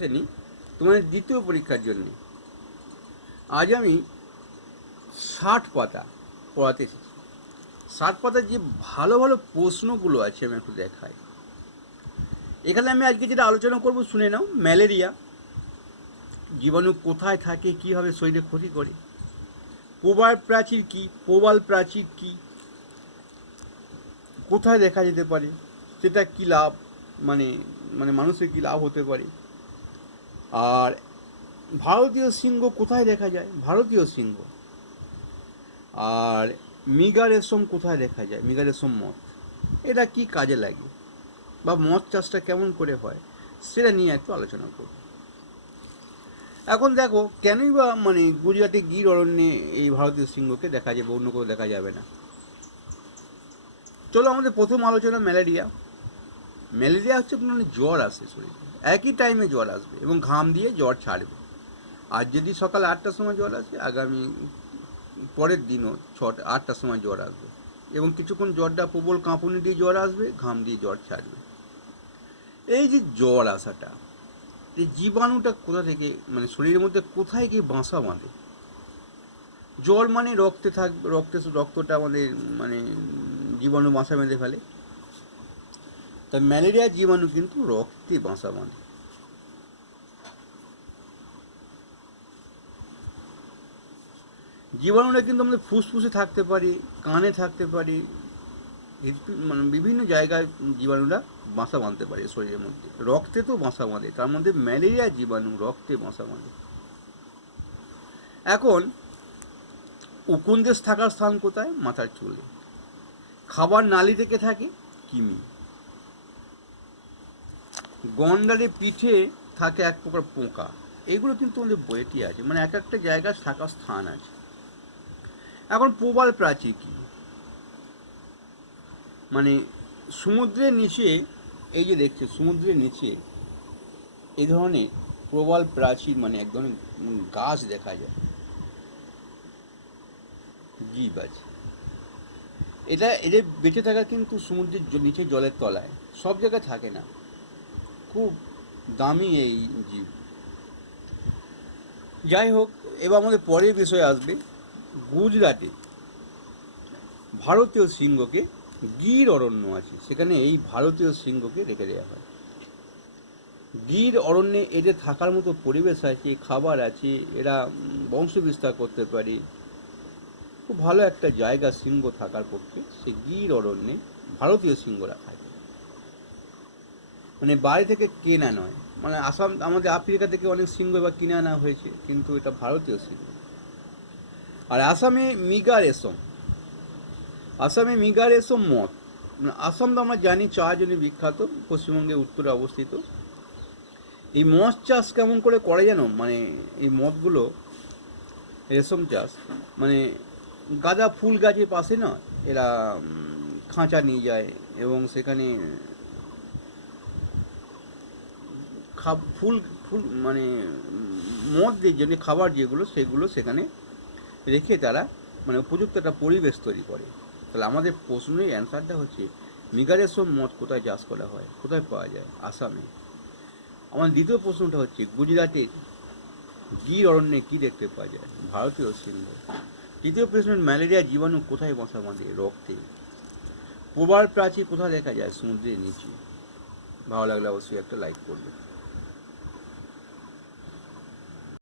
শ্রেণি তোমাদের দ্বিতীয় পরীক্ষার জন্য। আজ আমি ষাট পাতা পড়াতে এসেছি। ষাট পাতার যে ভালো ভালো প্রশ্নগুলো আছে, আমি একটু দেখাই। এখানে আমি আজকে যেটা আলোচনা করব, শুনে নাও, ম্যালেরিয়া। জীবাণু কোথায় থাকে, কীভাবে শরীরে ক্ষতি করে? প্রবাল প্রাচীর কি, প্রবাল প্রাচীর কি? কোথায় দেখা যেতে পারে? সেটা কি লাভ? মানে মানে মানুষের কি লাভ হতে পারে? আর ভারতীয় সিংহ কোথায় দেখা যায়? ভারতীয় সিংহ আর মিগা রেশম কোথায় দেখা যায়? মিগা রেশম মদ। এটা কি কাজে লাগে? বা মদ চাষটা কেমন করে হয়? সেটা নিয়ে একটু আলোচনা করব। এখন দেখো, কেনই বা মানে গুজরাটে গির অরণ্যে এই ভারতীয় সিংহকে দেখা যাবে অন্য কোথাও দেখা যাবে না? চলো আমাদের প্রথম আলোচনা ম্যালেরিয়া। ম্যালেরিয়া হচ্ছে মানে জ্বর আসে শরীরে। একই টাইমে জ্বর আসবে এবং ঘাম দিয়ে জ্বর ছাড়বে। আর যদি সকাল আটটার সময় জ্বর আসে, আগামী পরের দিনও ছটা, আটটার সময় জ্বর আসবে এবং কিছুক্ষণ জ্বরটা প্রবল কাঁপুনি দিয়ে জ্বর আসবে, ঘাম দিয়ে জ্বর ছাড়বে। এই যে জ্বর আসাটা, এই জীবাণুটা কোথা থেকে মানে শরীরের মধ্যে কোথায় গিয়ে বাসা বাঁধে? জ্বর মানে রক্তে থাকবে রক্তে, রক্তটা আমাদের মানে জীবাণু বাসা বেঁধে ফেলে। তা ম্যালেরিয়া জীবাণু কিন্তু রক্তে বাসা বাঁধে। জীবাণুটা কিন্তু আমাদের ফুসফুসে থাকতে পারে, কানে থাকতে পারে মানে বিভিন্ন জায়গায় জীবাণুরা বাসা বাঁধতে পারে শরীরের মধ্যে। রক্তে তো বাসা বাঁধে, তার মধ্যে ম্যালেরিয়া জীবাণু রক্তে বাসা বাঁধে। এখন উকুনদেশ থাকার স্থান কোথায়? মাথার চুলে। খাবার নালি থেকে থাকে কিমি। গন্ডারে পিঠে থাকে এক প্রকার পোকা। এগুলো কিন্তু আমাদের বইয়েটি আছে মানে এক একটা জায়গায় থাকার স্থান আছে। এখন প্রবাল প্রাচীর কি? মানে সমুদ্রের নিচে, এই যে দেখছে সমুদ্রের নিচে এই ধরনের প্রবাল প্রাচীর মানে এক ধরনের গাছ দেখা যায়। জীব আছে। এটা, এদের বেঁচে থাকা কিন্তু সমুদ্রের নিচে জলের তলায়, সব জায়গায় থাকে না। খুব দামি এই জীব। যাই হোক, এবার আমাদের পরের বিষয় আসবে, গুজরাটে ভারতীয় সিংহকে গির অরণ্য আছে, সেখানে এই ভারতীয় সিংহকে রেখে দেওয়া হয়। গির অরণ্যে এদের থাকার মতো পরিবেশ আছে, খাবার আছে, এরা বংশ বিস্তার করতে পারে। খুব ভালো একটা জায়গা সিংহ থাকার পক্ষে, সে গির অরণ্যে ভারতীয় সিংহরা থাকে মানে বাইরে থেকে কেনা নয়। মানে আসাম, আমাদের আফ্রিকা থেকে অনেক সিংহ এবার কিনে আনা হয়েছে, কিন্তু এটা ভারতীয় সিংহ আর আসামে মিগা রেশম আসামে মিগা রেশম মদ মানে আসাম তো আমরা জানি চা জন্য বিখ্যাত পশ্চিমবঙ্গের উত্তরে অবস্থিত। এই মদ চাষ কেমন করে করে জানো? মানে এই মদগুলো রেশম চাষ মানে গাঁদা ফুল গাছের পাশে না এরা খাঁচা নিয়ে যায় এবং সেখানে খাব ফুল ফুল মানে উম, মদের জন্য খাবার যেগুলো সেগুলো সেখানে রেখে তারা মানে উপযুক্ত একটা পরিবেশ তৈরি করে। তাহলে আমাদের প্রশ্নের অ্যান্সারটা হচ্ছে মিগারেশম মদ কোথায় চাষ করা হয়? কোথায় পাওয়া যায়? আসামে। আমার দ্বিতীয় প্রশ্নটা হচ্ছে গুজরাটের গির অরণ্যে কী দেখতে পাওয়া যায়? ভারতীয় সিংহ। তৃতীয় প্রশ্ন ম্যালেরিয়া জীবাণু কোথায় বসা বাঁধে রক্তে? প্রবাল প্রাচীর কোথায় দেখা যায়? সমুদ্রের নিচে। ভালো লাগলে অবশ্যই একটা লাইক করবে